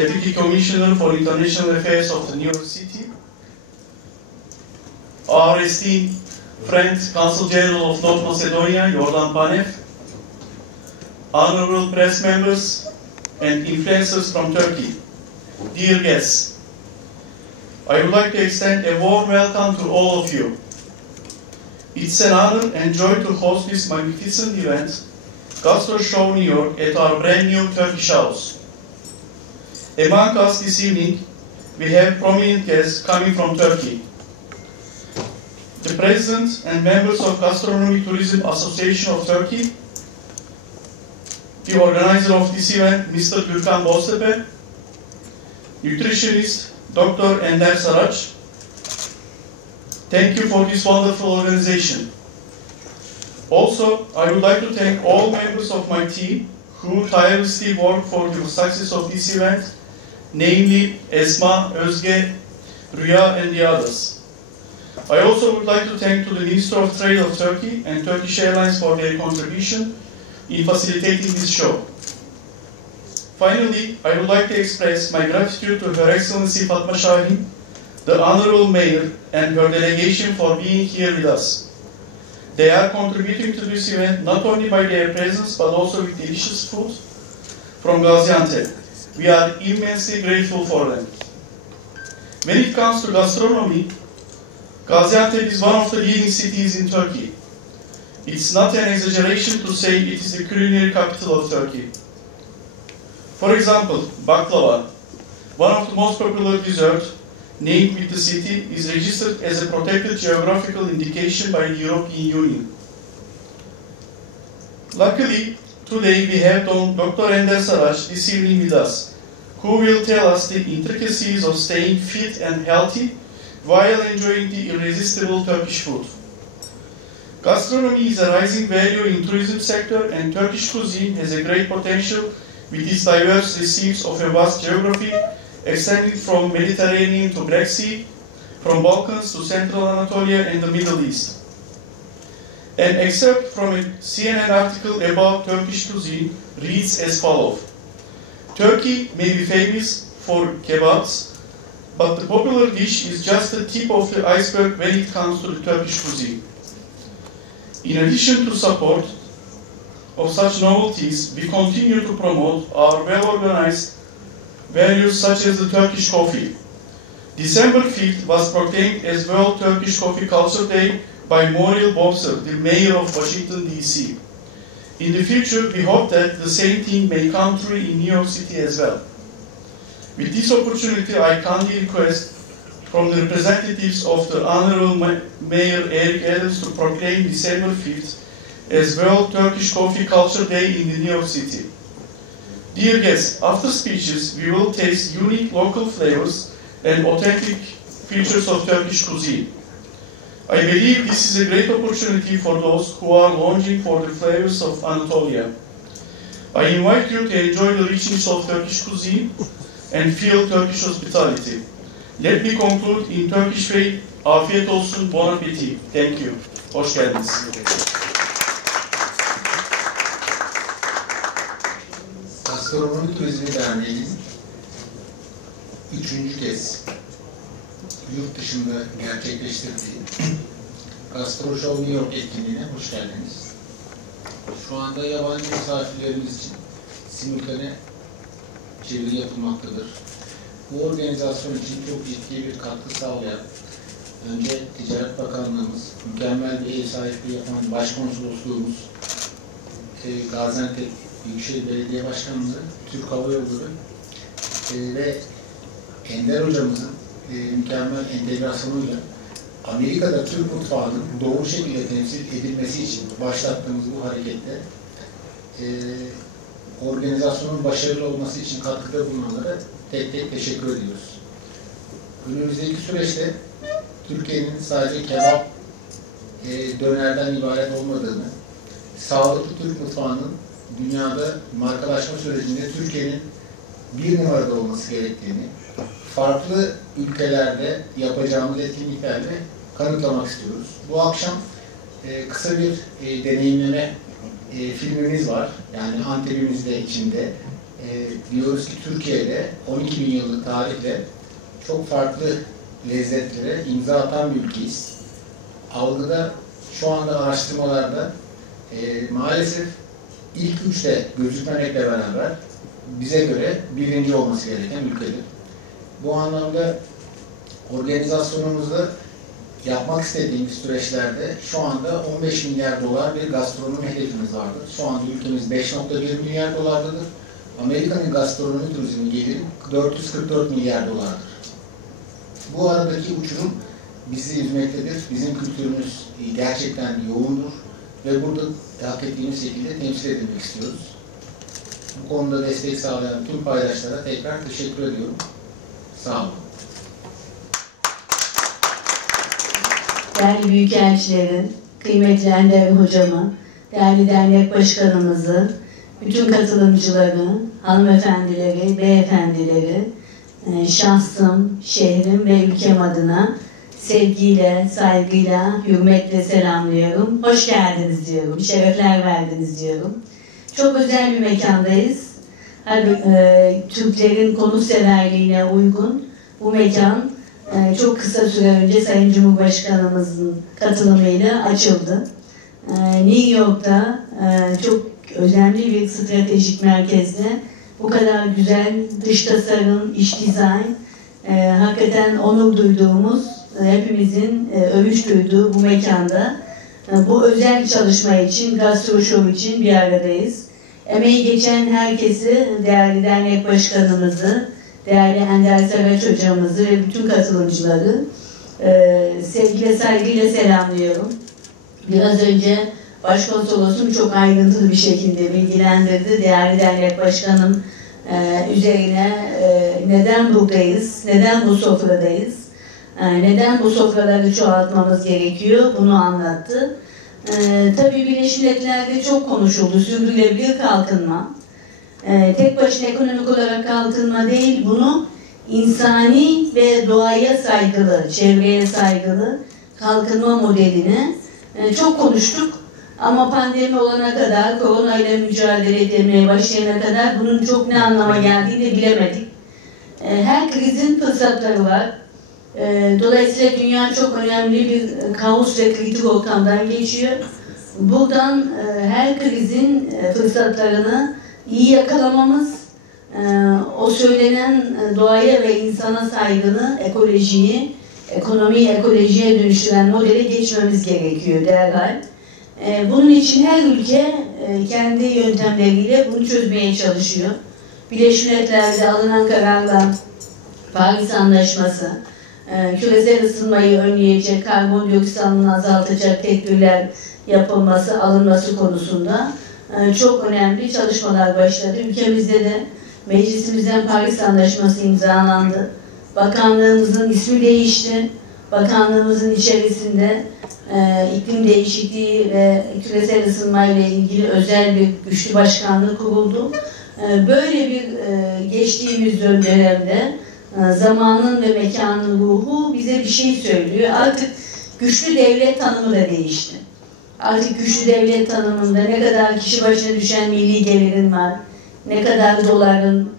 Deputy Commissioner for International Affairs of the New York City, our esteemed friend, Consul General of North Macedonia, Jordan Panev, honorable press members and influencers from Turkey, dear guests, I would like to extend a warm welcome to all of you. It's an honor and joy to host this magnificent event, Gastro Show New York, at our brand new Turkish house. Among us this evening, we have prominent guests coming from Turkey. The President and members of Gastronomy Tourism Association of Turkey, the organizer of this event, Mr. Gürkan Boztepe, nutritionist Dr. Ender Saraç. Thank you for this wonderful organization. Also, I would like to thank all members of my team who tirelessly work for the success of this event, namely Esma, Özge, Rüya, and the others. I also would like to thank the Minister of Trade of Turkey and Turkish Airlines for their contribution in facilitating this show. Finally, I would like to express my gratitude to Her Excellency Fatma Şahin, the Honorable Mayor, and her delegation for being here with us. They are contributing to this event not only by their presence but also with delicious food from Gaziantep. We are immensely grateful for them. When it comes to gastronomy, Gaziantep is one of the leading cities in Turkey. It's not an exaggeration to say it is the culinary capital of Turkey. For example, baklava, one of the most popular desserts named with the city, is registered as a protected geographical indication by the European Union. Luckily, today we have Dr. Ender Saraç this evening with us, who will tell us the intricacies of staying fit and healthy while enjoying the irresistible Turkish food. Gastronomy is a rising value in tourism sector, and Turkish cuisine has a great potential with its diverse receipts of a vast geography extending from Mediterranean to Black Sea, from Balkans to Central Anatolia and the Middle East. An excerpt from a CNN article about Turkish cuisine reads as follows. Turkey may be famous for kebabs, but the popular dish is just the tip of the iceberg when it comes to the Turkish cuisine. In addition to support of such novelties, we continue to promote our well-organized values such as the Turkish coffee. December 5th was proclaimed as World Turkish Coffee Culture Day by Muriel Bowser, the mayor of Washington, D.C. In the future, we hope that the same thing may come true in New York City as well. With this opportunity, I kindly request from the representatives of the Honorable Mayor Eric Adams to proclaim December 5th as World Turkish Coffee Culture Day in New York City. Dear guests, after speeches, we will taste unique local flavors and authentic features of Turkish cuisine. I believe this is a great opportunity for those who are longing for the flavors of Anatolia. I invite you to enjoy the richness of Turkish cuisine and feel Turkish hospitality. Let me conclude in Turkish way. Afiyet olsun, bon appétit. Thank you. Hoş geldiniz. Gastronomi Turizmi Derneği'nin 3. kez yurt dışında gerçekleştirdiği Gastro Show New York etkinliğine hoş geldiniz. Şu anda yabancı misafirlerimiz için simultane çeviri yapılmaktadır. Bu organizasyon için çok ciddi bir katkı sağlayan, önce Ticaret Bakanlığımız, mükemmel bir ev sahipliği yapan Başkonsolosluğumuz, Gaziantep Büyükşehir Belediye Başkanlığı, Türk Hava Yolları ve Ender Hocamızın mükemmel entegrasyonuyla Amerika'da Türk mutfağının doğru şekilde temsil edilmesi için başlattığımız bu harekette organizasyonun başarılı olması için katkıda bulunanlara tek tek teşekkür ediyoruz. Önümüzdeki süreçte Türkiye'nin sadece kebap, dönerden ibaret olmadığını, sağlıklı Türk mutfağının dünyada markalaşma sürecinde Türkiye'nin bir numarada olması gerektiğini, farklı ülkelerde yapacağımız etkinliklerle kanıtlamak istiyoruz. Bu akşam kısa bir deneyimleme filmimiz var. Yani Antep'imiz de içinde. diyoruz ki Türkiye'de 12 bin yıllık tarihle çok farklı lezzetlere imza atan bir ülkeyiz. Algıda şu anda araştırmalarda maalesef ilk üçte gözükmemekle beraber bize göre birinci olması gereken ülkedir. Bu anlamda organizasyonumuzda yapmak istediğimiz süreçlerde şu anda 15 milyar dolar bir gastronomi hedefimiz vardır. Şu anda ülkemiz 5,1 milyar dolardadır. Amerika'nın gastronomi turizmi geliri 444 milyar dolardır. Bu aradaki uçurum bizi üzmektedir. Bizim kültürümüz gerçekten yoğundur ve burada hak ettiğimiz şekilde temsil edilmek istiyoruz. Bu konuda destek sağlayan tüm paydaşlara tekrar teşekkür ediyorum. Sağ olun. Değerli büyükelçilerin, kıymetli Ender hocamı, değerli dernek başkanımızı, bütün katılımcıları, hanımefendileri, beyefendileri, şahsım, şehrim ve ülkem adına sevgiyle, saygıyla, hürmetle selamlıyorum. Hoş geldiniz diyorum, şerefler verdiniz diyorum. Çok özel bir mekandayız. Türklerin konukseverliğine uygun bu mekan çok kısa süre önce Sayın Cumhurbaşkanımızın katılımıyla açıldı. New York'ta çok önemli bir stratejik merkezde bu kadar güzel dış tasarım, iç dizayn, hakikaten onur duyduğumuz, hepimizin övünç duyduğu bu mekanda bu özel çalışma için, Gastro Show için bir aradayız. Emeği geçen herkesi, değerli dernek başkanımızı, değerli Ender Saraç hocamızı ve bütün katılımcıları sevgiyle, saygıyla selamlıyorum. Biraz önce Başkonsolosum çok ayrıntılı bir şekilde bilgilendirdi. Değerli dernek başkanım üzerine neden buradayız, neden bu sofradayız, neden bu sofraları çoğaltmamız gerekiyor bunu anlattı. Tabii Birleşmiş Milletler'de çok konuşuldu, sürdürülebilir kalkınma. Tek başına ekonomik olarak kalkınma değil, bunu insani ve doğaya saygılı, çevreye saygılı kalkınma modelini çok konuştuk. Ama pandemi olana kadar, korona ile mücadele etmeye başlayana kadar bunun çok ne anlama geldiğini bilemedik. Her krizin fırsatları var. Dolayısıyla dünya çok önemli bir kaos ve kritik ortamdan geçiyor. Buradan her krizin fırsatlarını iyi yakalamamız, o söylenen doğaya ve insana saygını, ekolojiyi, ekonomiyi ekolojiye dönüştüren modele geçmemiz gerekiyor derhal. Bunun için her ülke kendi yöntemleriyle bunu çözmeye çalışıyor. Birleşmiş Milletler'de alınan kararla Paris Anlaşması, küresel ısınmayı önleyecek, karbondioksit salınımını azaltacak tedbirler yapılması, alınması konusunda çok önemli çalışmalar başladı. Ülkemizde de meclisimizden Paris Anlaşması imzalandı. Bakanlığımızın ismi değişti. Bakanlığımızın içerisinde iklim değişikliği ve küresel ısınma ile ilgili özel bir güçlü başkanlık kuruldu. Böyle bir geçtiğimiz dönemde zamanın ve mekanın ruhu bize bir şey söylüyor. Artık güçlü devlet tanımı da değişti. Artık güçlü devlet tanımında ne kadar kişi başına düşen milli gelirin var, ne kadar doların,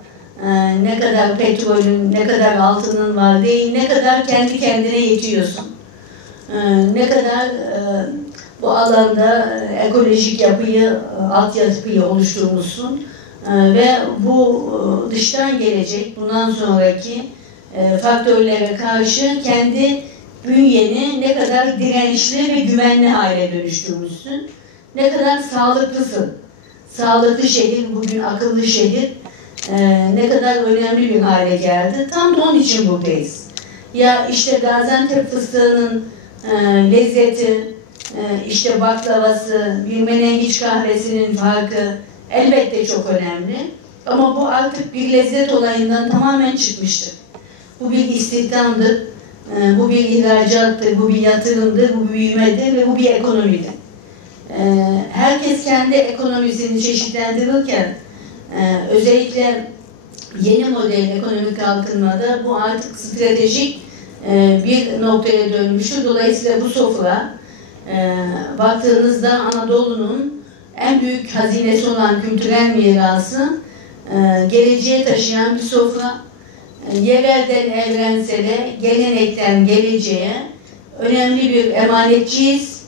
ne kadar petrolün, ne kadar altının var değil, ne kadar kendi kendine yetiyorsun. Ne kadar bu alanda ekolojik yapıyı, altyapıyı oluşturmuşsun ve bu dıştan gelecek, bundan sonraki faktörlere karşı kendi bünyeni ne kadar dirençli ve güvenli hale dönüştürmüşsün, ne kadar sağlıklısın. Sağlıklı şehir, bugün akıllı şehir ne kadar önemli bir hale geldi. Tam da onun için buradayız. Ya işte Gaziantep fıstığının lezzeti, işte baklavası, bir menengiç kahvesinin farkı elbette çok önemli. Ama bu artık bir lezzet olayından tamamen çıkmıştır. Bu bir istihdamdır, bu bir ihracattır, bu bir yatırımdır, bu bir büyümedir ve bu bir ekonomidir. Herkes kendi ekonomisini çeşitlendirirken özellikle yeni model ekonomik kalkınmada bu artık stratejik bir noktaya dönmüştür. Dolayısıyla bu sofra baktığınızda Anadolu'nun en büyük hazinesi olan kültürel mirası geleceğe taşıyan bir sofra. Yerelden evrensele, gelenekten geleceğe önemli bir emanetçiyiz.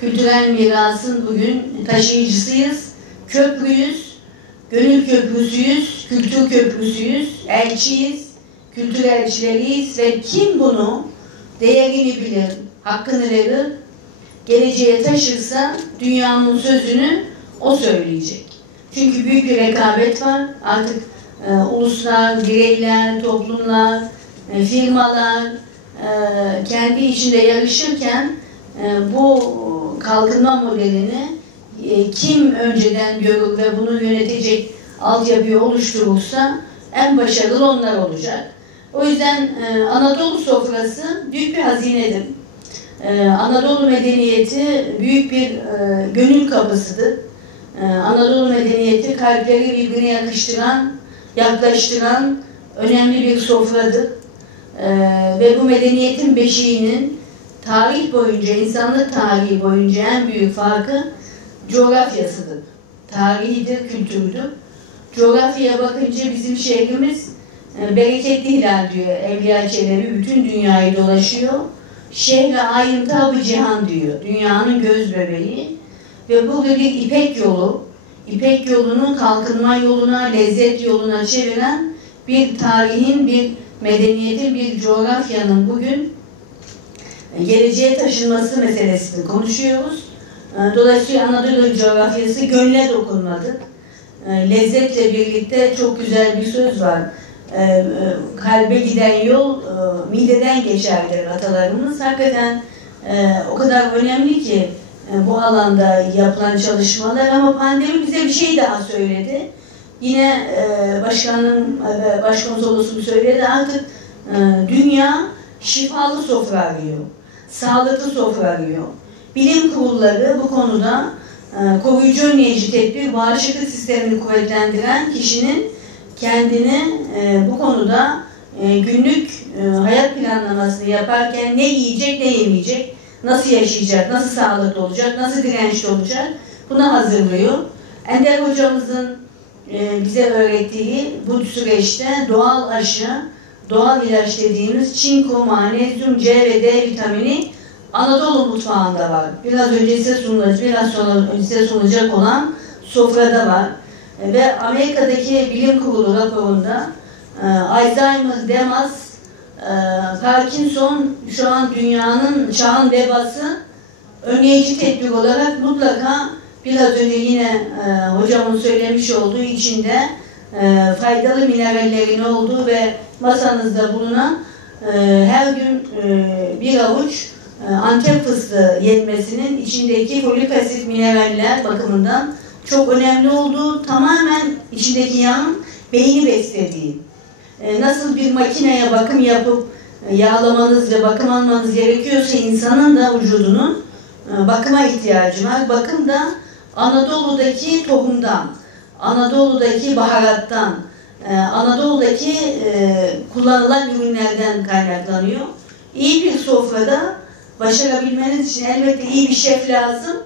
Kültürel mirasın bugün taşıyıcısıyız. Köprüyüz, gönül köprüsüyüz, kültür köprüsüyüz, elçiyiz, kültür elçileriyiz ve kim bunu değerini bilir, hakkını verir, geleceğe taşırsa dünyanın sözünü o söyleyecek. Çünkü büyük bir rekabet var. Artık uluslar, bireyler, toplumlar, firmalar kendi içinde yarışırken bu kalkınma modelini kim önceden görür ve bunu yönetecek altyapıyı oluşturursa en başarılı onlar olacak. O yüzden Anadolu sofrası büyük bir hazinedir. Anadolu medeniyeti büyük bir gönül kapısıdır. Anadolu medeniyeti kalpleri birbirine yaklaştıran önemli bir sofradır. Ve bu medeniyetin beşiğinin tarih boyunca, insanlık tarihi boyunca en büyük farkı coğrafyasıdır. Tarihidir, kültürdür. Coğrafyaya bakınca bizim şehrimiz bereketli hilal diyor Evliya Çelebi, bütün dünyayı dolaşıyor. Şehre ayın tabı cihan diyor, dünyanın göz bebeği. Ve burada bir İpek yolu, İpek yolunu kalkınma yoluna, lezzet yoluna çeviren bir tarihin, bir medeniyetin, bir coğrafyanın bugün geleceğe taşınması meselesini konuşuyoruz. Dolayısıyla Anadolu coğrafyası gönle dokunmadı. Lezzetle birlikte çok güzel bir söz var. Kalbe giden yol mideden geçer der atalarımız. Hakikaten o kadar önemli ki bu alanda yapılan çalışmalar, ama pandemi bize bir şey daha söyledi. Yine başkonsolosum söyledi, artık dünya şifalı sofra arıyor, sağlıklı sofra arıyor. Bilim kurulları bu konuda koruyucu önleyici tedbir, bağışıklık sistemini kuvvetlendiren kişinin kendini bu konuda günlük hayat planlamasını yaparken ne yiyecek, ne yemeyecek, nasıl yaşayacak, nasıl sağlıklı olacak, nasıl dirençli olacak, buna hazırlıyor. Ender hocamızın bize öğrettiği bu süreçte doğal aşı, doğal ilaç dediğimiz çinko, magnezyum, C ve D vitamini Anadolu mutfağında var. Biraz önce size sunulacak, biraz sonra size sunulacak olan sofrada var. Ve Amerika'daki bilim kurulu raporunda Alzheimer, Demas, Parkinson şu an dünyanın çağın vebası, önleyici tedbir olarak mutlaka biraz önce yine hocamın söylemiş olduğu içinde faydalı minerallerin olduğu ve masanızda bulunan her gün bir avuç Antep fıstığı yenmesinin içindeki folik asit mineraller bakımından çok önemli olduğu, tamamen içindeki yağın beyni beslediği. Nasıl bir makineye bakım yapıp yağlamanız ve bakım almanız gerekiyorsa insanın da vücudunun bakıma ihtiyacı var. Bakım da Anadolu'daki tohumdan, Anadolu'daki baharattan, Anadolu'daki kullanılan ürünlerden kaynaklanıyor. İyi bir sofrada başarabilmeniz için elbette iyi bir şef lazım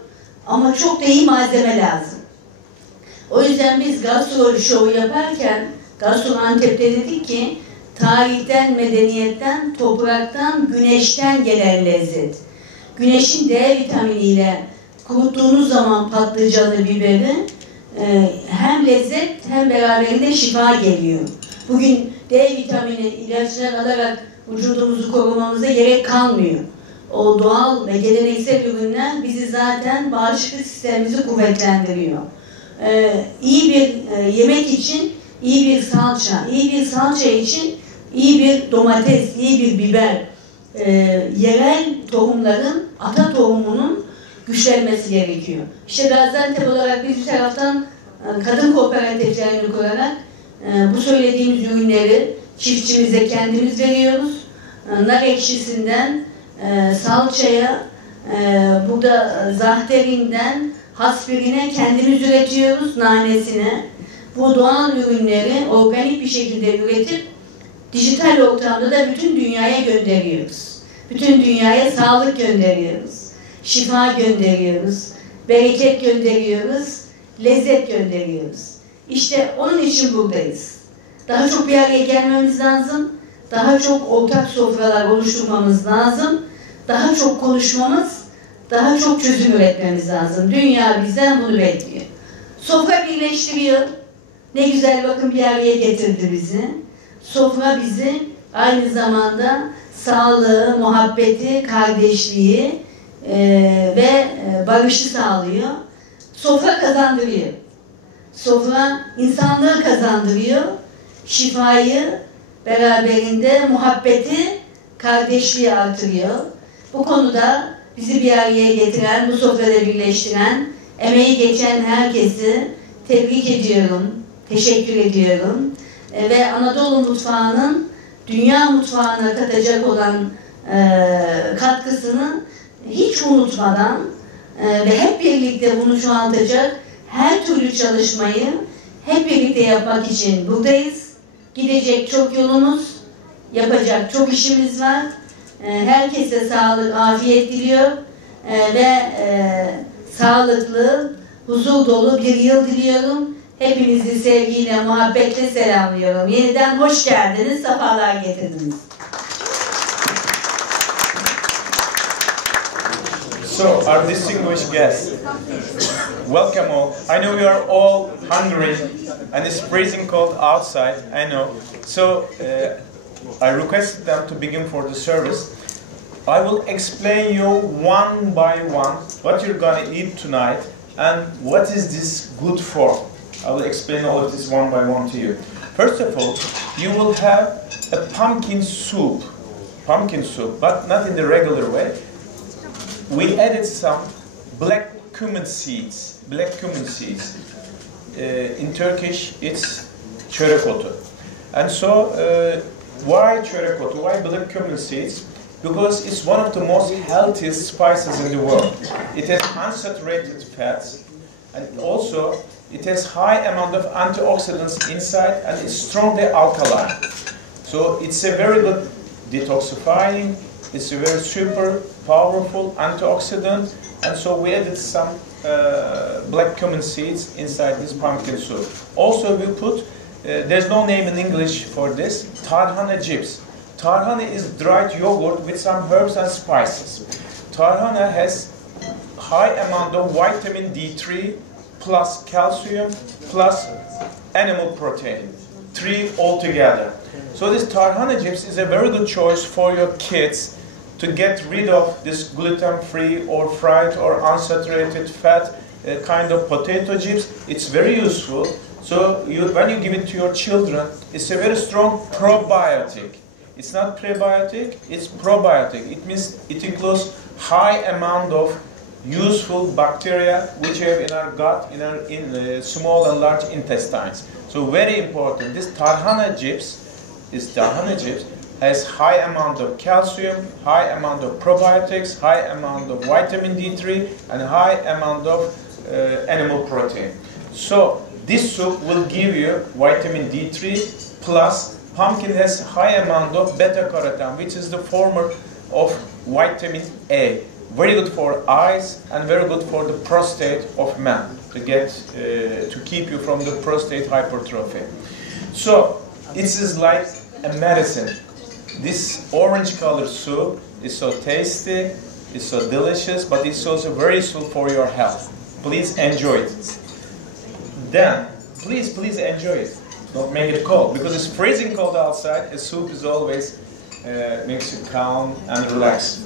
ama çok da iyi malzeme lazım. O yüzden biz Gastro Show'u yaparken Gastro Antep'te dedik ki tarihten, medeniyetten, topraktan, güneşten gelen lezzet. Güneşin D vitaminiyle kuruttuğunuz zaman patlıcanı, biberi hem lezzet hem beraberinde şifa geliyor. Bugün D vitamini ilaçlar alarak vücudumuzu korumamıza gerek kalmıyor. O doğal ve geleneksel ürünler bizi zaten bağışıklık sistemimizi kuvvetlendiriyor. İyi bir yemek için iyi bir salça, iyi bir salça için iyi bir domates, iyi bir biber, yerel tohumların, ata tohumunun güçlenmesi gerekiyor. İşte Gaziantep olarak biz bir taraftan kadın kooperatiflerini kurarak bu söylediğimiz ürünleri çiftçimize kendimiz veriyoruz. Nar ekşisinden salçaya, burada zahterinden hasbirine kendimiz üretiyoruz, nanesine. Bu doğal ürünleri organik bir şekilde üretip dijital ortamda da bütün dünyaya gönderiyoruz. Bütün dünyaya sağlık gönderiyoruz, şifa gönderiyoruz, bereket gönderiyoruz, lezzet gönderiyoruz. İşte onun için buradayız. Daha çok bir araya gelmemiz lazım. Daha çok ortak sofralar oluşturmamız lazım. Daha çok konuşmamız, daha çok çözüm üretmemiz lazım. Dünya bizden bunu bekliyor. Sofra birleştiriyor. Ne güzel bakın bir araya getirdi bizi. Sofra bizi aynı zamanda sağlığı, muhabbeti, kardeşliği ve barışı sağlıyor. Sofra kazandırıyor. Sofra insanlığı kazandırıyor. Şifayı, beraberinde muhabbeti, kardeşliği artırıyor. Bu konuda bizi bir araya getiren, bu sofrada birleştiren, emeği geçen herkesi tebrik ediyorum, teşekkür ediyorum. Ve Anadolu mutfağının dünya mutfağına katacak olan katkısını hiç unutmadan ve hep birlikte bunu çoğaltacak her türlü çalışmayı hep birlikte yapmak için buradayız. Gidecek çok yolumuz, yapacak çok işimiz var. Herkese sağlık, afiyet diliyor ve sağlıklı, huzur dolu bir yıl diliyorum. Hepinizi sevgiyle, muhabbetle selamlıyorum. Yeniden hoş geldiniz, sefalar getirdiniz. So, our distinguished guests, welcome all. I know you are all hungry and it's freezing cold outside, I know. So, I requested them to begin for the service. I will explain you one by one what you're gonna eat tonight and what is this good for. I will explain all of this one by one to you. First of all, you will have a pumpkin soup, but not in the regular way. We added some black cumin seeds. In Turkish, it's çörek otu. And so, why çörek otu? Why black cumin seeds? Because it's one of the most healthiest spices in the world. It has unsaturated fats, and also it has high amount of antioxidants inside, and it's strongly alkaline. So it's a very good detoxifying. It's a very super powerful antioxidant, and so we added some black cumin seeds inside this pumpkin soup. Also, we put there's no name in English for this, tarhana chips. Tarhana is dried yogurt with some herbs and spices. Tarhana has high amount of vitamin D3 plus calcium plus animal protein, 3 altogether. So this tarhana chips is a very good choice for your kids to get rid of this gluten-free or fried or unsaturated fat kind of potato chips. It's very useful. So when you give it to your children, it's a very strong probiotic. It's not prebiotic, it's probiotic. It means it includes high amount of useful bacteria which we have in our gut, in small and large intestines. So very important. This tarhana chips has high amount of calcium, high amount of probiotics, high amount of vitamin D3, and high amount of animal protein. So this soup will give you vitamin D3 plus pumpkin has high amount of beta-carotene, which is the former of vitamin A. Very good for eyes and very good for the prostate of man to keep you from the prostate hypertrophy. So it is like a medicine. This orange colored soup is so tasty, it's so delicious, but it's also very useful for your health. Please enjoy it. Then, please enjoy it. Don't make it cold, because it's freezing cold outside. A soup is always makes you calm and relaxed.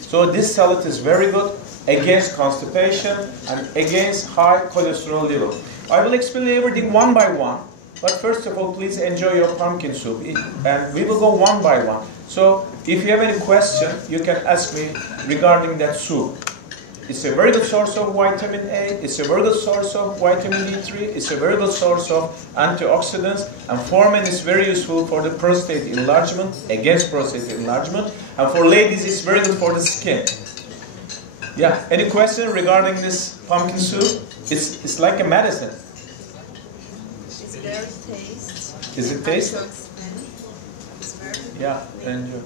So this salad is very good against constipation and against high cholesterol level. I will explain everything one by one. But first of all, please enjoy your pumpkin soup. And we will go one by one. So if you have any question, you can ask me regarding that soup. It's a very good source of vitamin A. It's a very good source of vitamin D3. It's a very good source of antioxidants. And for men, it's very useful for the prostate enlargement, against prostate enlargement. And for ladies, it's very good for the skin. Yeah, any question regarding this pumpkin soup? It's like a medicine. Is it very taste? Is it taste? It's very Yeah, enjoy.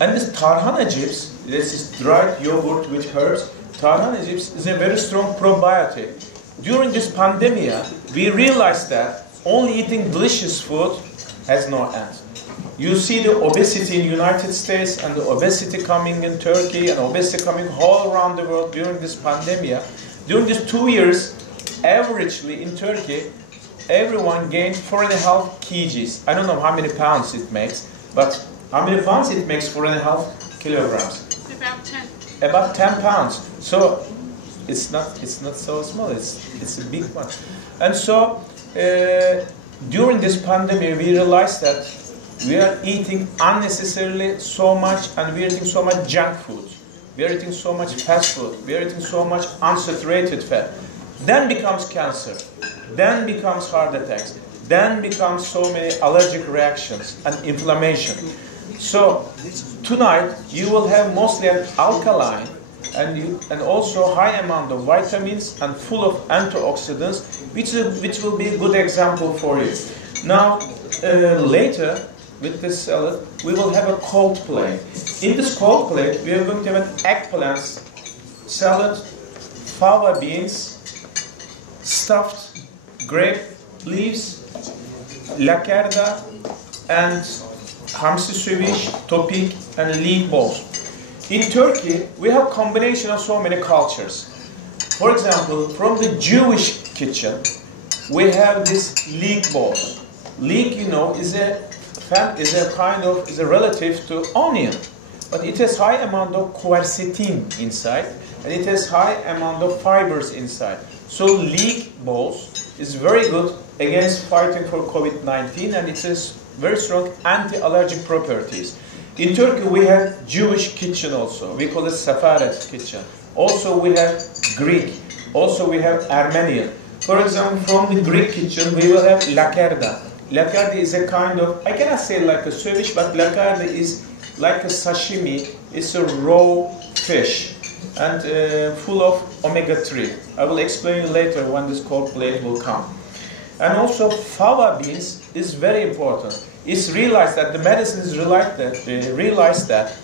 And this tarhana chips, this is dried yogurt with herbs. Tarhana chips is a very strong probiotic. during this pandemic, we realized that only eating delicious food has no end. You see the obesity in the United States and the obesity coming in Turkey and obesity coming all around the world during this pandemic. During these 2 years, averagely in Turkey, everyone gained 4.5 kgs. I don't know how many pounds it makes, but how many pounds it makes, 4.5 kilograms? About 10. About 10 pounds. So it's not so small, it's a big one. And so during this pandemic, we realized that we are eating unnecessarily so much, and we are eating so much junk food. We are eating so much fast food. We are eating so much unsaturated fat. Then becomes cancer. Then becomes heart attacks. Then becomes so many allergic reactions and inflammation. So tonight you will have mostly an alkaline and also high amount of vitamins and full of antioxidants, which will be a good example for you. Now later, with this salad, we will have a cold plate. In this cold plate, we are going to have an eggplant salad, fava beans, stuffed grape leaves, lakerda, and hamsi söviş, topik, and leek balls. In Turkey, we have a combination of so many cultures. For example, from the Jewish kitchen, we have this leek balls. Leek, you know, is a relative to onion, but it has high amount of quercetin inside, and it has high amount of fibers inside. So leek balls is very good against fighting for COVID-19, and it has very strong anti-allergic properties. In Turkey, we have Jewish kitchen also. We call it Sephardic kitchen. Also, we have Greek. Also, we have Armenian. For example, from the Greek kitchen, we will have lakerda. Lakerda is a kind of, I cannot say like a söviş, but lakerda is like a sashimi. It's a raw fish and full of omega-3. I will explain later when this cold plate will come. And also fava beans is very important. It's realized that the medicine is realized that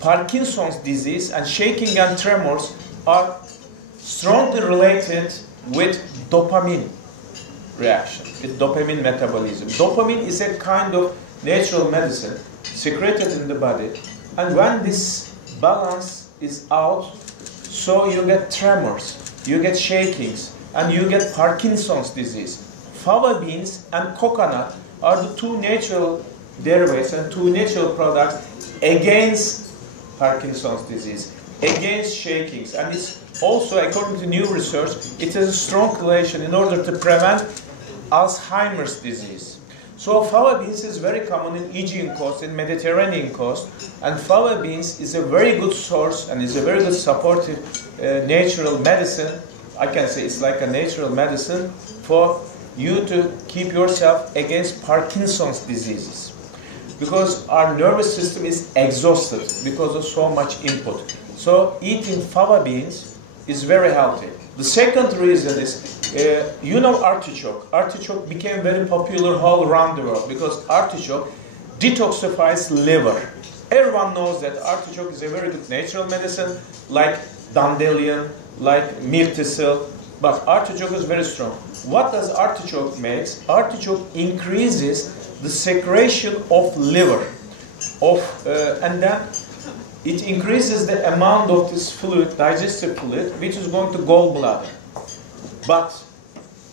Parkinson's disease and shaking and tremors are strongly related with dopamine reaction, with dopamine metabolism. Dopamine is a kind of natural medicine secreted in the body, and when this balance is out, so you get tremors, you get shakings, and you get Parkinson's disease. Fava beans and coconut are the two natural derivatives and two natural products against Parkinson's disease, against shakings, and it's also, according to new research, it has a strong relation in order to prevent Alzheimer's disease. So fava beans is very common in Aegean coast, in Mediterranean coast, and fava beans is a very good source and is a very good supportive natural medicine. I can say it's like a natural medicine for you to keep yourself against Parkinson's diseases. Because our nervous system is exhausted because of so much input. So eating fava beans is very healthy. The second reason is, you know artichoke. Artichoke became very popular all around the world because artichoke detoxifies liver. Everyone knows that artichoke is a very good natural medicine, like dandelion, like myrtle, but artichoke is very strong. What does artichoke make? Artichoke increases the secretion of liver, and then it increases the amount of this fluid, digestive fluid, which is going to gallbladder. But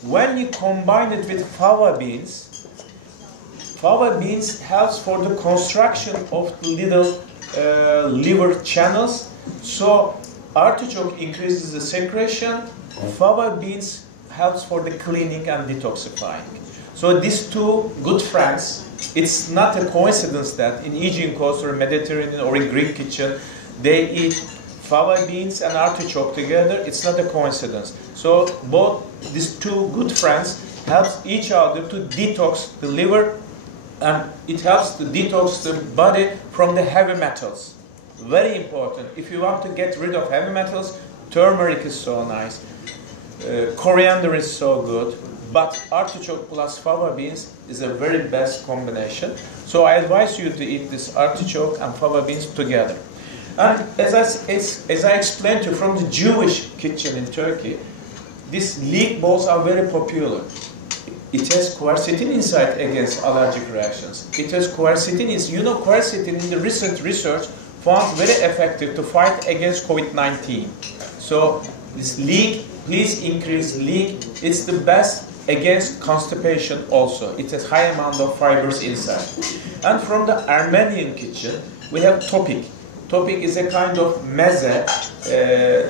when you combine it with fava beans helps for the construction of the little liver channels. So artichoke increases the secretion, fava beans helps for the cleaning and detoxifying. So these two good friends, it's not a coincidence that in Aegean coast or Mediterranean or in Greek kitchen, they eat fava beans and artichoke together. It's not a coincidence. So both these two good friends helps each other to detox the liver, and it helps to detox the body from the heavy metals. Very important. If you want to get rid of heavy metals, turmeric is so nice. Coriander is so good, but artichoke plus fava beans is a very best combination. So I advise you to eat this artichoke and fava beans together. And as I explained to you from the Jewish kitchen in Turkey, these leek balls are very popular. It has quercetin inside against allergic reactions. It has quercetin quercetin in the recent research found very effective to fight against COVID-19. So this leek, please increase leek. It's the best against constipation also. It has high amount of fibers inside. And from the Armenian kitchen, we have topik. Topik is a kind of meze.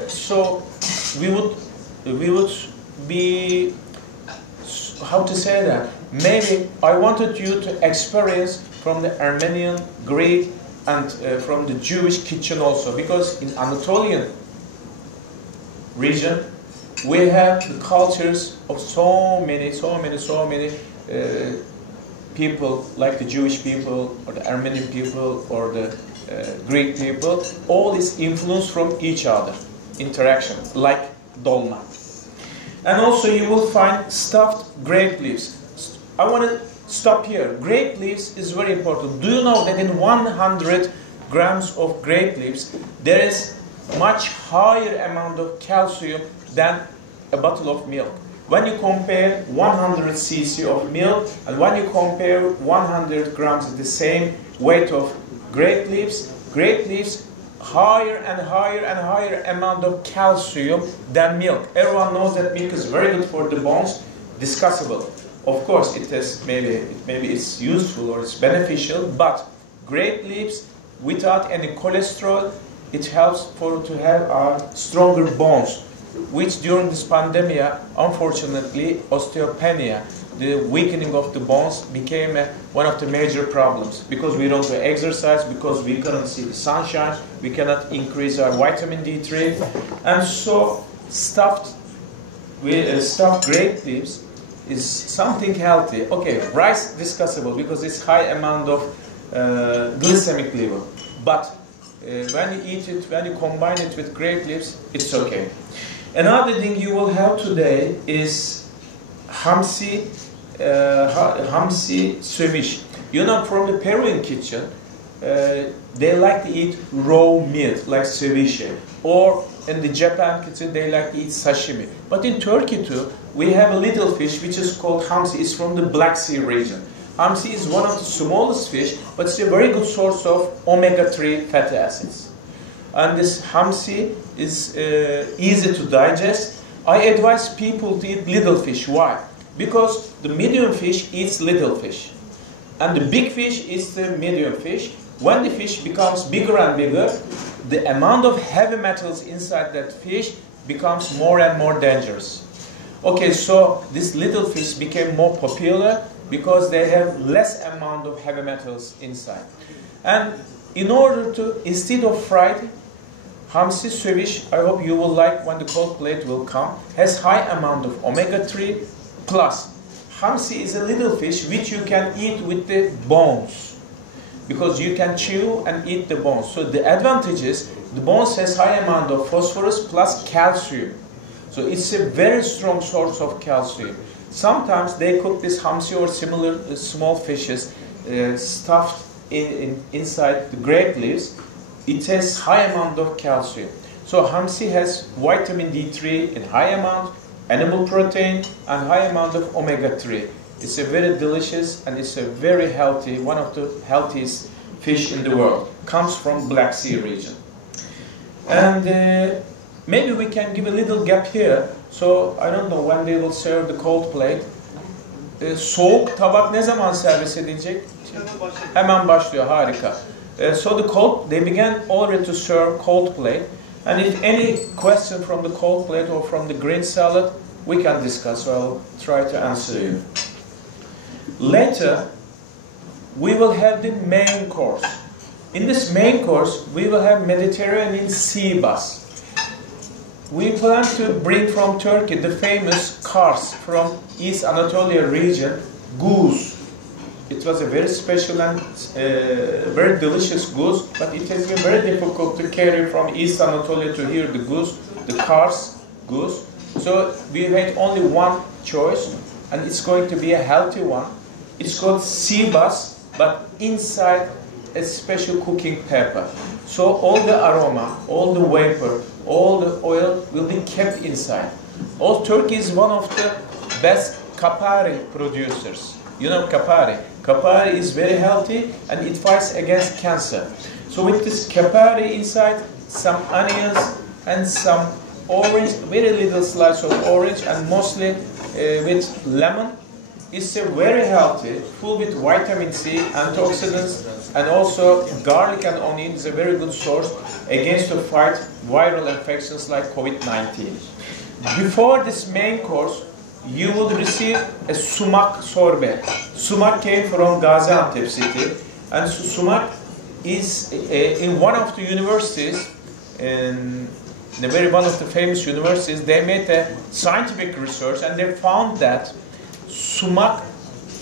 So we would be, how to say that? Maybe I wanted you to experience from the Armenian, Greek, and from the Jewish kitchen also, because in Anatolian region we have the cultures of so many people, like the Jewish people or the Armenian people or the Greek people. All is influence from each other, interaction, like dolma. And also you will find stuffed grape leaves. I want to stop here. Grape leaves is very important. Do you know that in 100 grams of grape leaves there is much higher amount of calcium than a bottle of milk? When you compare 100 cc of milk and when you compare 100 grams of the same weight of grape leaves higher and higher amount of calcium than milk. Everyone knows that milk is very good for the bones, discussable. Of course, it is maybe it's useful or it's beneficial, but grape leaves without any cholesterol, it helps to have stronger bones, which during this pandemic, unfortunately, osteopenia, the weakening of the bones, became one of the major problems because we don't do exercise, because we cannot see the sunshine, we cannot increase our vitamin D3, and so stuffed grape leaves is something healthy. Okay, rice discussable because it's high amount of glycemic level, but when you eat it, when you combine it with grape leaves, it's okay. Another thing you will have today is hamsi ceviche. You know, from the Peruvian kitchen, they like to eat raw meat like ceviche, or in the Japan kitchen they like to eat sashimi. But in Turkey too, we have a little fish which is called hamsi. It's from the Black Sea region. Hamsi is one of the smallest fish, but it's a very good source of omega-3 fatty acids. And this hamsi is easy to digest. I advise people to eat little fish. Why? Because the medium fish eats little fish, and the big fish eats the medium fish. When the fish becomes bigger and bigger, the amount of heavy metals inside that fish becomes more and more dangerous. Okay, so this little fish became more popular because they have less amount of heavy metals inside. And in order to, instead of fried, hamsi ceviche, I hope you will like when the cold plate will come, has high amount of omega-3 plus. Hamsi is a little fish which you can eat with the bones, because you can chew and eat the bones. So the advantage is the bones has high amount of phosphorus plus calcium. So it's a very strong source of calcium. Sometimes they cook this hamsi or similar small fishes stuffed inside the grape leaves. It has high amount of calcium. So hamsi has vitamin D3 in high amount, animal protein, and high amount of omega-3. It's a very delicious and it's a very healthy, one of the healthiest fish in the world. Comes from Black Sea region. And maybe we can give a little gap here. So I don't know when they will serve the cold plate. Soğuk tabak ne zaman servis edilecek? Hemen başlıyor, harika. So they began already to serve cold plate. And if any question from the cold plate or from the green salad, we can discuss. So I'll try to answer you. Later, we will have the main course. In this main course, we will have Mediterranean Seabass. We plan to bring from Turkey the famous Kars from East Anatolia region, goose. It was a very special and very delicious goose, but it has been very difficult to carry from East Anatolia to here the goose, the Kars goose. So we had only one choice, and it's going to be a healthy one. It's called Seabass, but inside a special cooking pepper. So all the aroma, all the vapor, all the oil will be kept inside. Also, Turkey is one of the best kapari producers. You know kapari. Kapari is very healthy and it fights against cancer. So with this kapari inside, some onions and some orange, very little slice of orange, and mostly with lemon. It's a very healthy, full with vitamin C, antioxidants, and also garlic and onion is a very good source against to fight viral infections like COVID-19. Before this main course, you will receive a Sumac Sorbet. Sumac came from Gaziantep city, and Sumac is in one of the universities, in one of the famous universities. They made a scientific research and they found that Sumac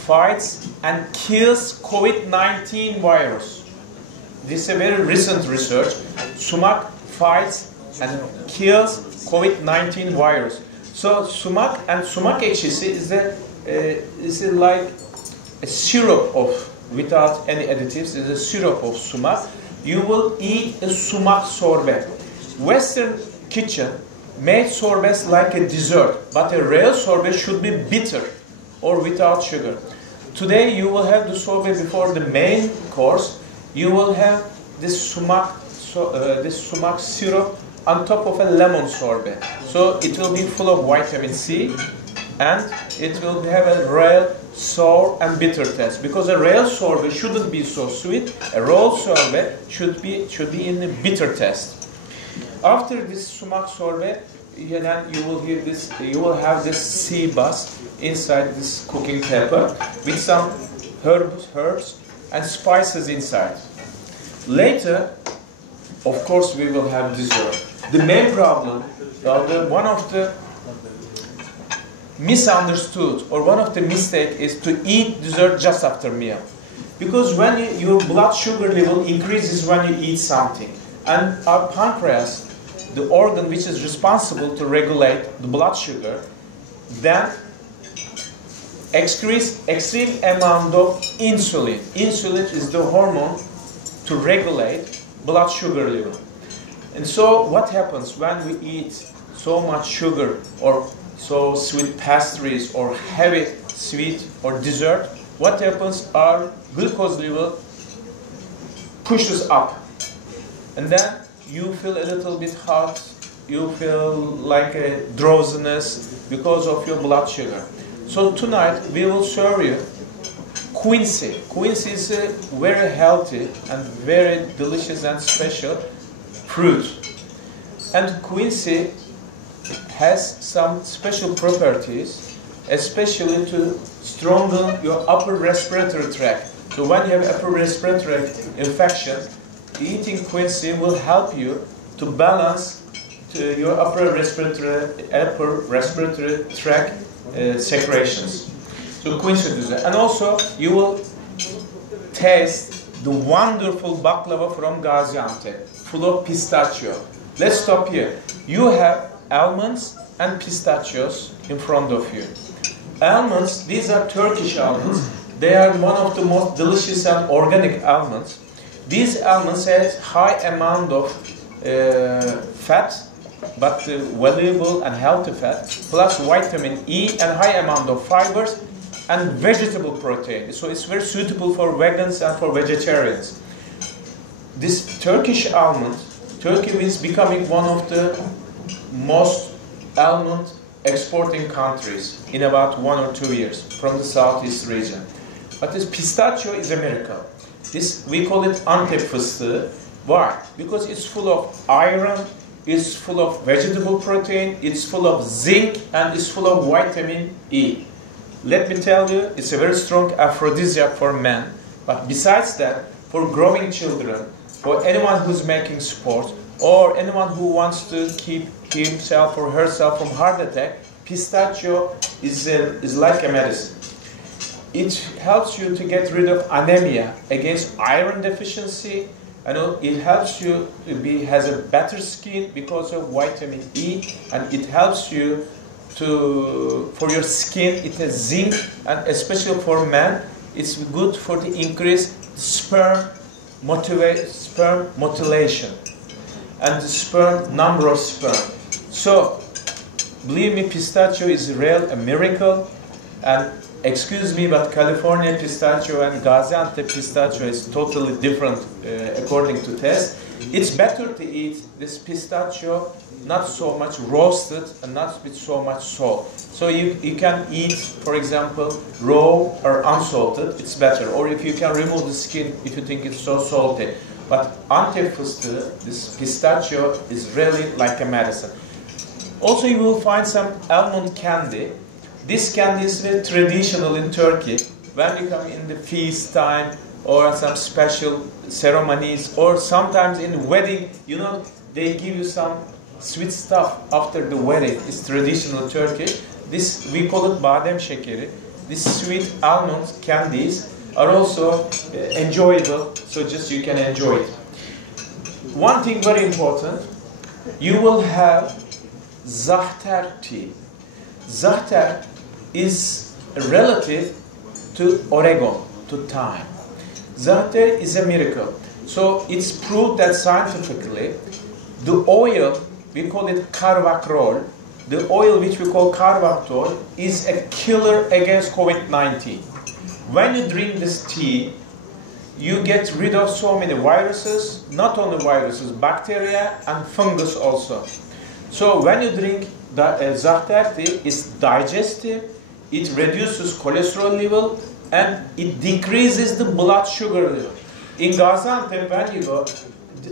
fights and kills COVID-19 virus. This is a very recent research. Sumac fights and kills COVID-19 virus. So sumac and sumac ekşisi is like a syrup of, without any additives, is a syrup of sumac. You will eat a sumac sorbet. Western kitchen made sorbets like a dessert, but a real sorbet should be bitter or without sugar. Today you will have the sorbet before the main course. You will have this sumac syrup on top of a lemon sorbet. So it will be full of vitamin C and it will have a real sour and bitter taste. Because a real sorbet shouldn't be so sweet. A raw sorbet should be in a bitter taste. After this sumac sorbet, then you will hear this. You will have this Seabass inside this cooking pepper with some herbs and spices inside. Later, of course, we will have dessert. The main problem, one of the misunderstood or one of the mistake is to eat dessert just after meal. Because when your blood sugar level increases when you eat something, and our pancreas, the organ which is responsible to regulate the blood sugar, then excretes extreme amount of insulin. Insulin is the hormone to regulate blood sugar level. And so what happens when we eat so much sugar or so sweet pastries or heavy sweet or dessert? What happens? Our glucose level pushes up. And then you feel a little bit hot, you feel like a drowsiness because of your blood sugar. So tonight we will serve you quince. Quince is a very healthy and very delicious and special fruit. And quince has some special properties, especially to strengthen your upper respiratory tract. So when you have upper respiratory infection, eating quince will help you to balance your upper respiratory tract secretions. So quince is that. And also you will taste the wonderful baklava from Gaziantep, full of pistachio. Let's stop here. You have almonds and pistachios in front of you. Almonds, these are Turkish almonds. They are one of the most delicious and organic almonds. These almonds have high amount of fat, but valuable and healthy fat, plus vitamin E and high amount of fibers and vegetable protein. So it's very suitable for vegans and for vegetarians. This Turkish almond, Turkey is becoming one of the most almond exporting countries in about 1 or 2 years from the southeast region. But this pistachio is a miracle. This, we call it Antep fıstığı. Why? Because it's full of iron, it's full of vegetable protein, it's full of zinc, and it's full of vitamin E. Let me tell you, it's a very strong aphrodisiac for men. But besides that, for growing children, for anyone who's making sport, or anyone who wants to keep himself or herself from heart attack, pistachio is like a medicine. It helps you to get rid of anemia against iron deficiency, and it helps you to has a better skin because of vitamin E, and it helps you for your skin. It has zinc, and especially for men, it's good for the increased sperm motilation and the number of sperm. So believe me, pistachio is a miracle. And excuse me, but California pistachio and Gaziantep pistachio is totally different according to taste. It's better to eat this pistachio not so much roasted and not with so much salt. So you can eat, for example, raw or unsalted, it's better. Or if you can remove the skin if you think it's so salty. But Antep fıstığı, this pistachio is really like a medicine. Also you will find some almond candy. This candy is very traditional in Turkey. When you come in the feast time or some special ceremonies or sometimes in wedding, you know, they give you some sweet stuff after the wedding. It's traditional Turkish. This, we call it badem şekeri. These sweet almond candies are also enjoyable, so just you can enjoy it. One thing very important, you will have zahter tea. Zahter is a relative to oregon, to thyme. Zahter is a miracle. So it's proved that scientifically, the oil, we call it carvacrol, the oil which we call carvacrol is a killer against COVID-19. When you drink this tea, you get rid of so many viruses, not only viruses, bacteria and fungus also. So when you drink zahter tea, it's digestive, it reduces cholesterol level, and it decreases the blood sugar level. In Gaziantep, when you go,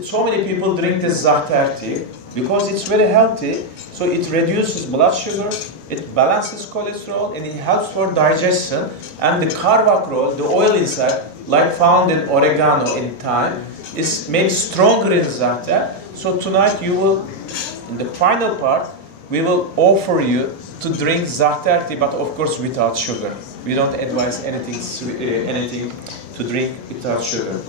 so many people drink this zahter tea because it's very healthy. So it reduces blood sugar, it balances cholesterol, and it helps for digestion. And the carvacrol, the oil inside, like found in oregano in thyme, is made stronger in zahter. So tonight you will, in the final part, we will offer you to drink zahter tea, but of course without sugar. We don't advise anything to drink without sugar.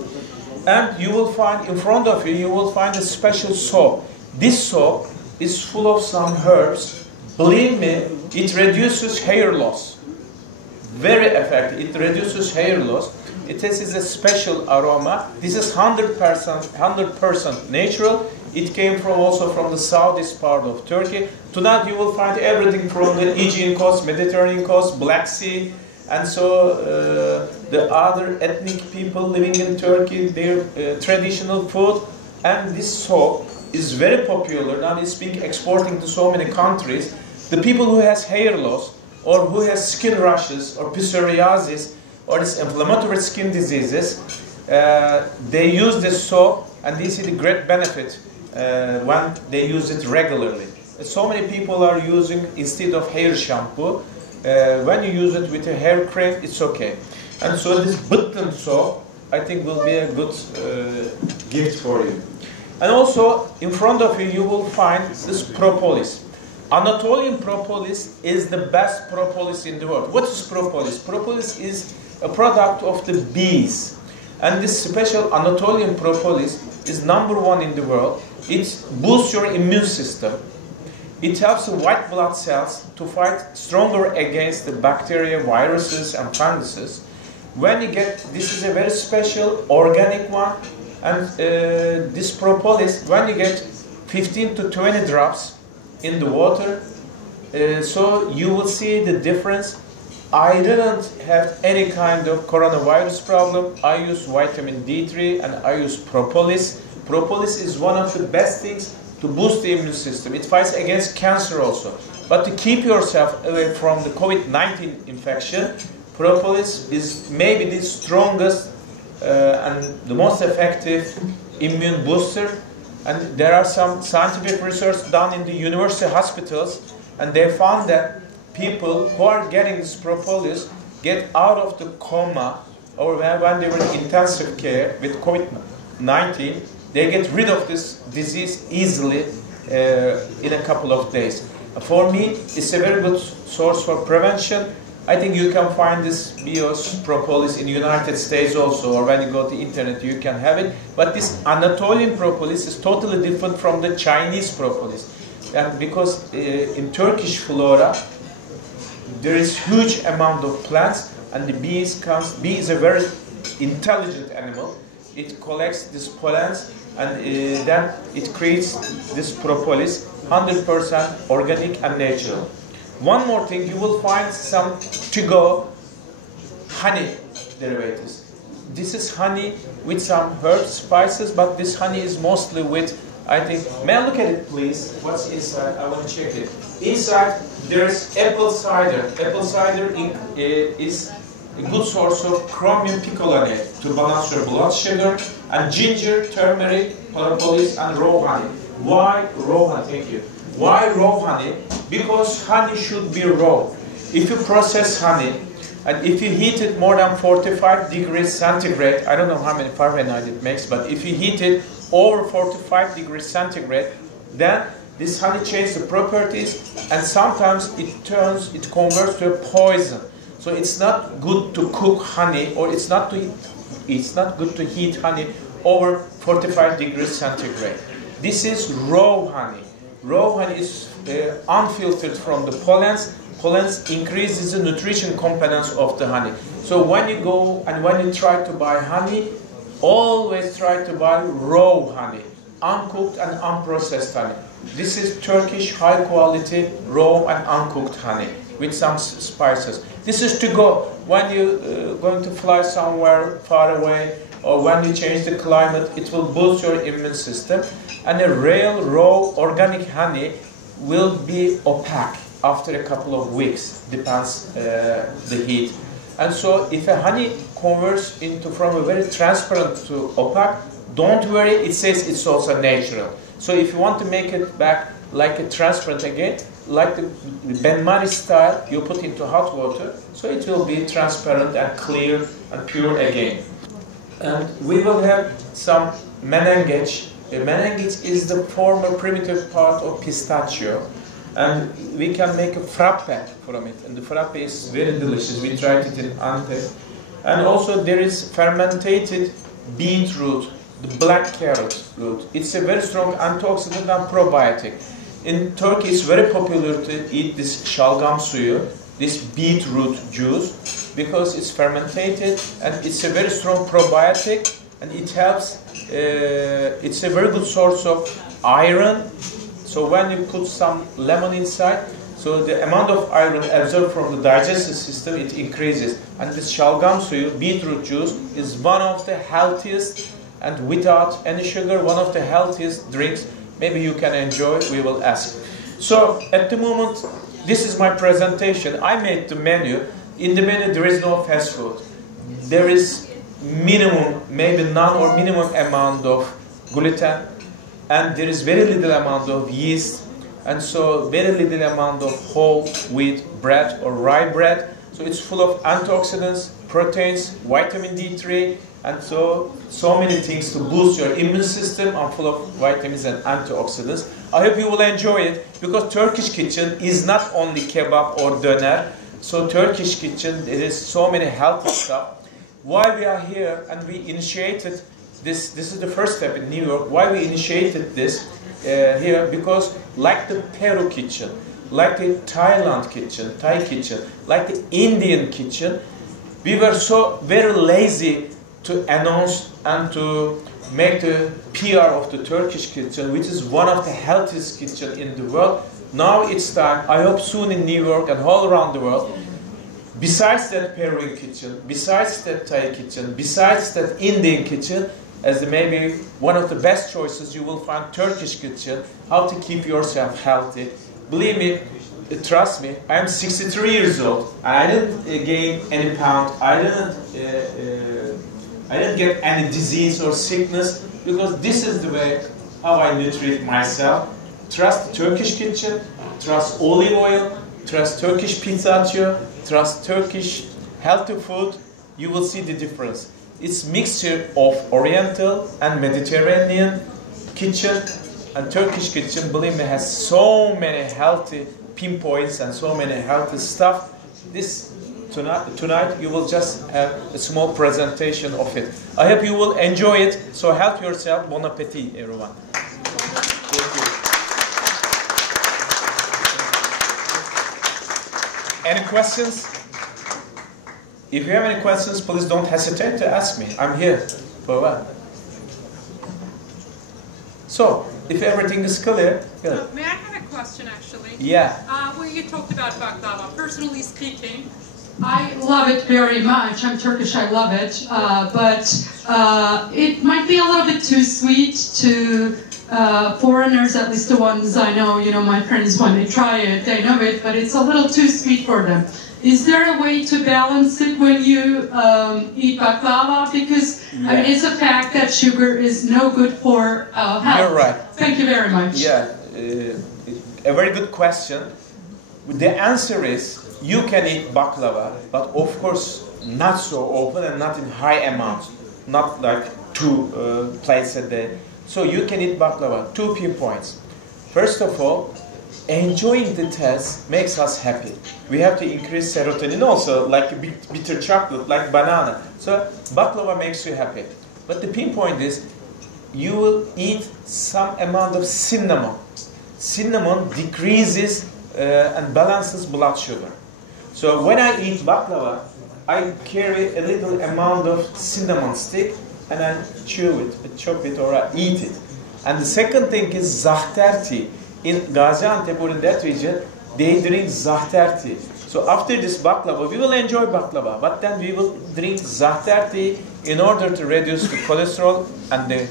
And you will find, in front of you, you will find a special soap. This soap is full of some herbs. Believe me, it reduces hair loss. Very effective. It reduces hair loss. It has a special aroma. This is 100% natural. It came also from the southeast part of Turkey. Tonight you will find everything from the Aegean coast, Mediterranean coast, Black Sea, and so the other ethnic people living in Turkey, their traditional food. And this soap is very popular. Now it's being exporting to so many countries. The people who has hair loss or who has skin rashes or psoriasis or this inflammatory skin diseases, they use this soap and they see the great benefit when they use it regularly. So many people are using, instead of hair shampoo, when you use it with a hair cream, it's okay. And so this bitten soap, I think, will be a good gift for you. And also, in front of you, you will find this propolis. Anatolian propolis is the best propolis in the world. What is propolis? Propolis is a product of the bees. And this special Anatolian propolis is #1 in the world. It boosts your immune system. It helps the white blood cells to fight stronger against the bacteria, viruses, and funguses. When you get, this is a very special organic one. And this propolis, when you get 15 to 20 drops in the water, so you will see the difference. I didn't have any kind of coronavirus problem. I use vitamin D3 and I use propolis. Propolis is one of the best things to boost the immune system. It fights against cancer also. But to keep yourself away from the COVID-19 infection, propolis is maybe the strongest and the most effective immune booster. And there are some scientific research done in the university hospitals, and they found that people who are getting this propolis get out of the coma, or when they were in intensive care with COVID-19, they get rid of this disease easily in a couple of days. For me, it's a very good source for prevention. I think you can find this Bios propolis in the United States also, or when you go to the internet you can have it. But this Anatolian propolis is totally different from the Chinese propolis. And because in Turkish flora, there is huge amount of plants, and the bee is a very intelligent animal. It collects these pollens, and then it creates this propolis. 100% organic and natural. One more thing, you will find some to-go honey derivatives. This is honey with some herbs, spices, but this honey is mostly with, I think, may I look at it please? What's inside? I want to check it. Inside there is apple cider. Apple cider is a good source of chromium picolinate to balance your blood sugar, and ginger, turmeric, propolis, and raw honey. Why raw honey? Thank you. Why raw honey? Because honey should be raw. If you process honey, and if you heat it more than 45 degrees centigrade, I don't know how many Fahrenheit it makes, but if you heat it over 45 degrees centigrade, then this honey changes the properties, and sometimes it converts to a poison. So it's not good to cook honey, or it's not good to heat honey over 45 degrees centigrade. This is raw honey. Raw honey is unfiltered from the pollens. Pollens increases the nutrition components of the honey. So when you go and when you try to buy honey, always try to buy raw honey, uncooked and unprocessed honey. This is Turkish high quality raw and uncooked honey with some spices. This is to go when you're going to fly somewhere far away, or when you change the climate, it will boost your immune system. And a real raw organic honey will be opaque after a couple of weeks, depends the heat. And so if a honey converts from a very transparent to opaque, don't worry, it says it's also natural. So if you want to make it back like a transparent again, like the benmari style, you put into hot water, so it will be transparent and clear and pure again. And we will have some menengiç. Menengiç is the former primitive part of pistachio, and we can make a frappe from it, and the frappe is very delicious. We tried it in Antep. And also there is fermented beetroot, the black carrot root. It's a very strong antioxidant and probiotic. In Turkey it's very popular to eat this şalgam suyu, this beetroot juice, because it's fermented and it's a very strong probiotic, and it helps, it's a very good source of iron. So when you put some lemon inside, so the amount of iron absorbed from the digestive system, it increases. And this şalgam suyu, beetroot juice, is one of the healthiest, and without any sugar, one of the healthiest drinks. Maybe you can enjoy, we will ask. So at the moment, this is my presentation. I made the menu. In the menu there is no fast food. There is minimum, maybe none or minimum amount of gluten, and there is very little amount of yeast, and so very little amount of whole wheat bread or rye bread. So it's full of antioxidants, proteins, vitamin D3, and so many things to boost your immune system, and full of vitamins and antioxidants. I hope you will enjoy it, because Turkish kitchen is not only kebab or döner. So Turkish kitchen, there is so many healthy stuff. Why we are here and we initiated this is the first step in New York. Why we initiated this here? Because like the Peru kitchen, like the Thailand kitchen, Thai kitchen, like the Indian kitchen, we were so very lazy to announce and to make the PR of the Turkish kitchen, which is one of the healthiest kitchen in the world. Now it's time, I hope soon in New York and all around the world, besides that Peruvian kitchen, besides that Thai kitchen, besides that Indian kitchen, as maybe one of the best choices, you will find Turkish kitchen, how to keep yourself healthy. Believe me, trust me, I am 63 years old. I didn't gain any pound. I didn't get any disease or sickness, because this is the way how I nutrite myself. Trust Turkish kitchen, trust olive oil, trust Turkish pistachio, trust Turkish healthy food. You will see the difference. It's mixture of Oriental and Mediterranean kitchen, and Turkish kitchen, believe me, has so many healthy pinpoints and so many healthy stuff. This tonight you will just have a small presentation of it. I hope you will enjoy it. So help yourself. Bon appetit, everyone. Thank you. Any questions? If you have any questions, please don't hesitate to ask me. I'm here for a while. So, if everything is clear, So, may I have a question, actually. Yeah. Where you talked about baklava. Personally speaking, I love it very much. I'm Turkish, I love it. But it might be a little bit too sweet to foreigners, at least the ones I know, you know, my friends, when they try it, they know it, but it's a little too sweet for them. Is there a way to balance it when you eat baklava? Because I mean, it's a fact that sugar is no good for health. You're right. Thank you very much. Yeah, a very good question. The answer is, you can eat baklava, but of course not so often and not in high amounts, not like 2 plates a day. So you can eat baklava. 2 pinpoints. First of all, enjoying the taste makes us happy. We have to increase serotonin also, like bitter chocolate, like banana. So baklava makes you happy. But the pinpoint is, you will eat some amount of cinnamon. Cinnamon decreases and balances blood sugar. So when I eat baklava, I carry a little amount of cinnamon stick and I chew it, chop it, or I eat it. And the second thing is zahter tea. In Gaziantep or in that region, they drink zahter tea. So after this baklava, we will enjoy baklava, but then we will drink zahter tea in order to reduce the cholesterol and the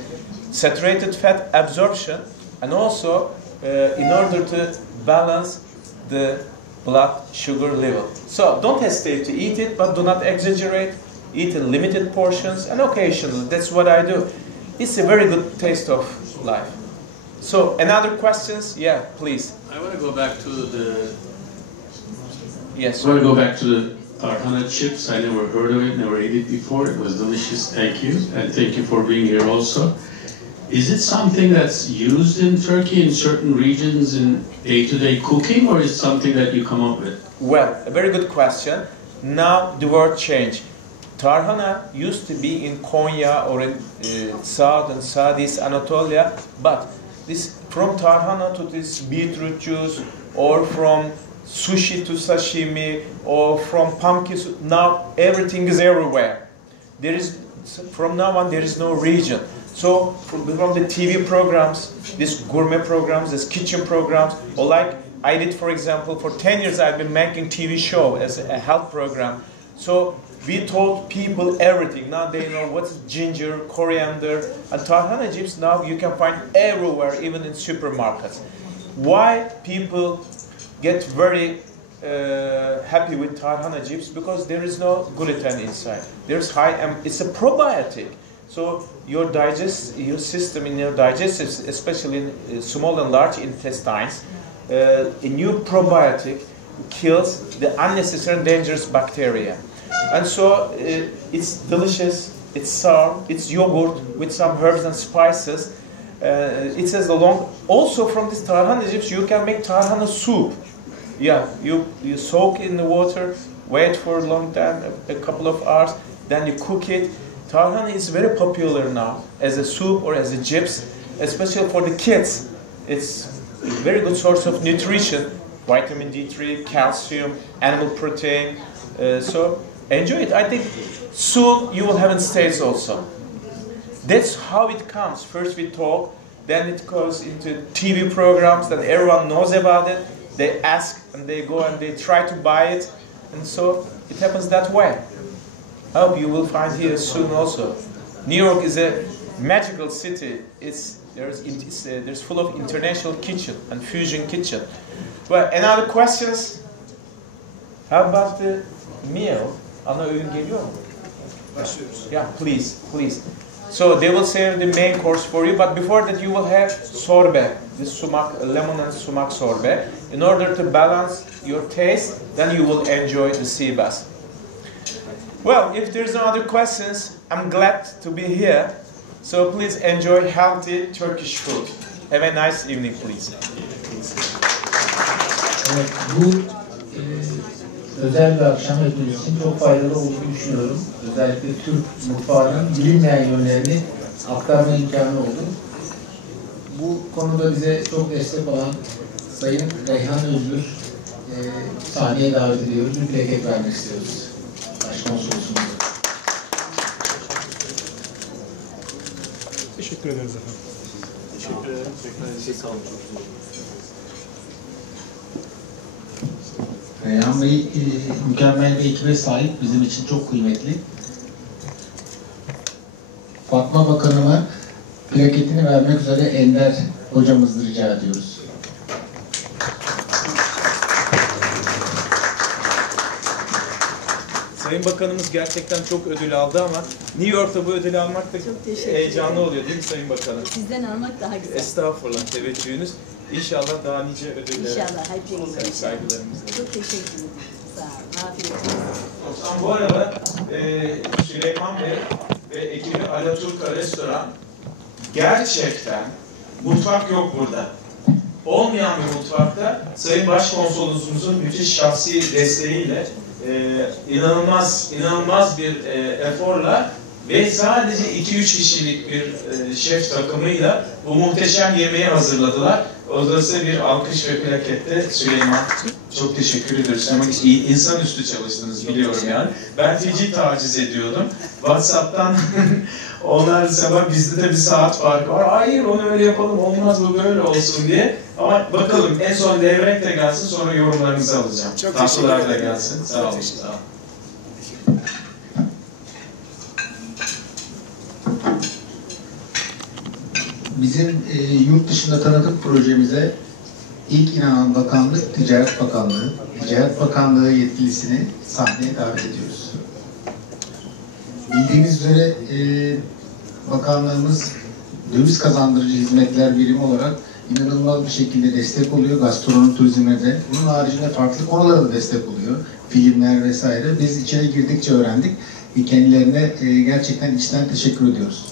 saturated fat absorption, and also in order to balance the blood sugar level. So don't hesitate to eat it, but do not exaggerate. Eat in limited portions and occasionally. That's what I do. It's a very good taste of life. So another questions? Yeah, please. I want to go back to the. Yes. I want to go back to the Tarhana chips. I never heard of it, never ate it before. It was delicious. Thank you, and thank you for being here also. Is it something that's used in Turkey in certain regions in day-to-day cooking, or is it something that you come up with? Well, a very good question. Now the word changed. Tarhana used to be in Konya or in South and Southeast Anatolia, but this from Tarhana to this beetroot juice, or from sushi to sashimi, or from pumpkin soup, now everything is everywhere. There is, from now on, there is no region. So from the TV programs, these gourmet programs, these kitchen programs, or like I did, for example, for 10 years I've been making TV show as a health program. So we taught people everything. Now they know what's ginger, coriander, and Tarhana chips now you can find everywhere, even in supermarkets. Why people get very happy with Tarhana chips? Because there is no gluten inside. There's it's a probiotic. So your system in your digestive, especially in small and large intestines, a new probiotic kills the unnecessary dangerous bacteria. And so it's delicious, it's sour, it's yogurt with some herbs and spices. It says also from this Tarhana chips you can make Tarhana soup. Yeah, you soak in the water, wait for a long time, a couple of hours, then you cook it. Tarhana is very popular now as a soup or as a chips, especially for the kids. It's a very good source of nutrition, vitamin D3, calcium, animal protein. So enjoy it. I think soon you will have in States also. That's how it comes. First we talk, then it goes into TV programs, then everyone knows about it. They ask and they go and they try to buy it. And so it happens that way. I hope you will find here soon also. New York is a magical city. There's full of international kitchen and fusion kitchen. Well, any other questions? How about the meal? Ana öğün geliyor mu? Yeah, please. So they will serve the main course for you, but before that you will have sorbet, this sumac, lemon and sumac sorbet. In order to balance your taste, then you will enjoy the Seabass. Well, if there's no other questions, I'm glad to be here. So please enjoy healthy Turkish food. Have a nice evening, please. Evet, bu özel bir akşam hepimiz için çok faydalı olduğunu düşünüyorum. Özellikle Türk mutfağının bilinmeyen yönlerini aktarma imkanı oldu. Bu konuda bize çok destek olan Sayın Reyhan Özgür sahneye davet ediyoruz. Müteşekkür vermek istiyoruz. Başkonsolosumuza. Teşekkür ederiz efendim. Teşekkür ederim. Tekrar sağ olun. Reyhan Bey mükemmel bir ekibe sahip, bizim için çok kıymetli. Fatma Bakanıma plaketini vermek üzere Ender hocamızı rica ediyoruz. Sayın Bakanımız gerçekten çok ödül aldı ama New York'ta bu ödülü almak da heyecanlı oluyor değil mi Sayın Bakanım? Sizden almak daha güzel. Estağfurullah, teveccühünüz. İnşallah daha nice ödüllere. İnşallah hepinize. Saygılarımızla. Çok teşekkür ederim. Sağ olun. Afiyet olsun. Bu arada Süleyman Bey ve ekibi Alaturka Restoran gerçekten mutfak yok burada. Olmayan bir mutfakta Sayın Başkonsolosumuzun müthiş şahsi desteğiyle inanılmaz bir eforla ve sadece 2-3 kişilik bir şef takımıyla bu muhteşem yemeği hazırladılar. Odası bir alkış ve plakette Süleyman. Çok teşekkür ederiz. Ama insanüstü çalıştınız biliyorum yani. Ben feci taciz ediyordum. WhatsApp'tan onlar sabah bizde de bir saat farkı var. Hayır onu öyle yapalım olmaz bu böyle olsun diye. Ama bakalım en son levrek de gelsin sonra yorumlarınızı alacağım. Tatlılar da gelsin. Sağ olun. Sağ olun. Bizim yurt dışında tanıtım projemize ilk inanan bakanlık Ticaret Bakanlığı. Ticaret Bakanlığı yetkilisini sahneye davet ediyoruz. Bildiğiniz üzere bakanlığımız döviz kazandırıcı hizmetler birimi olarak inanılmaz bir şekilde destek oluyor gastronomi turizmine de. Bunun haricinde farklı konulara da destek oluyor. Filmler vesaire. Biz içeri girdikçe öğrendik. Kendilerine gerçekten içten teşekkür ediyoruz.